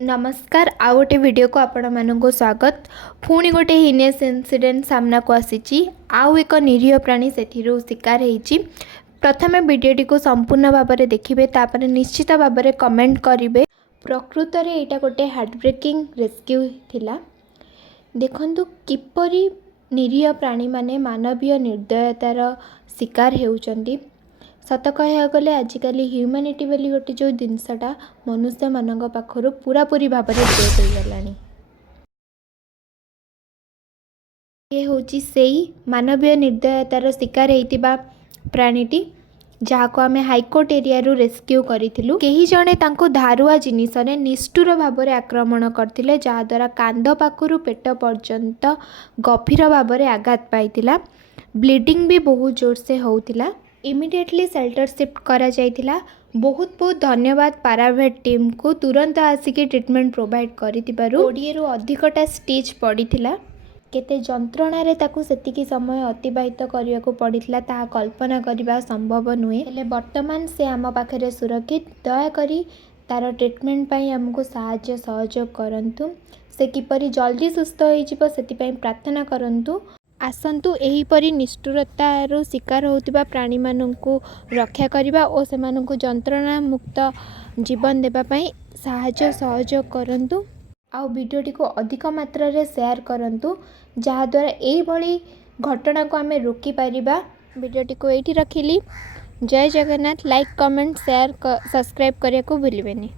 नमस्कार आउ गोटे वीडियो को आपण मानक स्वागत। पुणी गोटे हिनियस इनसीडेंट सामना को आसी आउ एक निरीह प्राणी से शिकार होती। प्रथम वीडियोटी को संपूर्ण भाव में देखिए तापर निश्चित भाव में कमेंट करेंगे। प्रकृत में यहाँ गोटे हार्ट ब्रेकिंग रेस्क्यू थिला। देखंतु किपरि निरीह प्राणी माने मानवीय निर्दयतार शिकार होउचंदी। सत कह गले आजिकल ह्यूमानिटी बोली गोटे जो जिनसटा मनुष्य मान पाखर पूरापूरी भाव में ब्रेक हो गलानी। ये होची सेई मानवीय निर्दयतार शिकार होइतिबा प्राणीटी जहाँ को आमे हाईकोर्ट एरिया रु रेस्क्यू करिथिलु। केही जणे तांको धारुआ जिनिस ने निष्ठुर भाव में आक्रमण करथिले जहाद्वारा कांध पाखरु पेट पर्यंत गभीर भाव में आघात पाइतिला। ब्लीडिंग भी बहुत जोर से होउतिला। इमिडिएटली शेल्टर शिफ्ट करा जाइतिला। बहुत बहुत धन्यवाद पाराभेट टीम को तुरंत आसिक ट्रीटमेंट प्रोवाइड करितिबारु। 20 रु अधिकटा स्टिच पड़ीथिला। केते जंत्रणा ताकू सेतिकी समय अतिबाहित करिया को पड़ीथिला ताहा कल्पना करिबा संभव नुहे। हेले वर्तमान से आम पाखरे सुरक्षित। दयाकरी तार ट्रीटमेंट पाई हमको साहाय्य सहयोग करंतु। से किपरि जल्दी सुस्थ हो जिवो सेति प्रार्थना करंतु। आसंतु एहीपरि निष्ठुरतार शिकार होतिबा प्राणी माननकु रक्षा करिबा और सेमानकु जंत्रणा मुक्त जीवन देबा पई साहाय्य सहयोग करंतु। आउ वीडियोटी को अधिक मात्रा रे शेयर करंतु जहाद्वारा एही भली घटना को आमे रोकी पारिबा। वीडियोटी को एठी रखिली। जय Jagannath. Like comment share subscribe करिया को भूलिबेनी।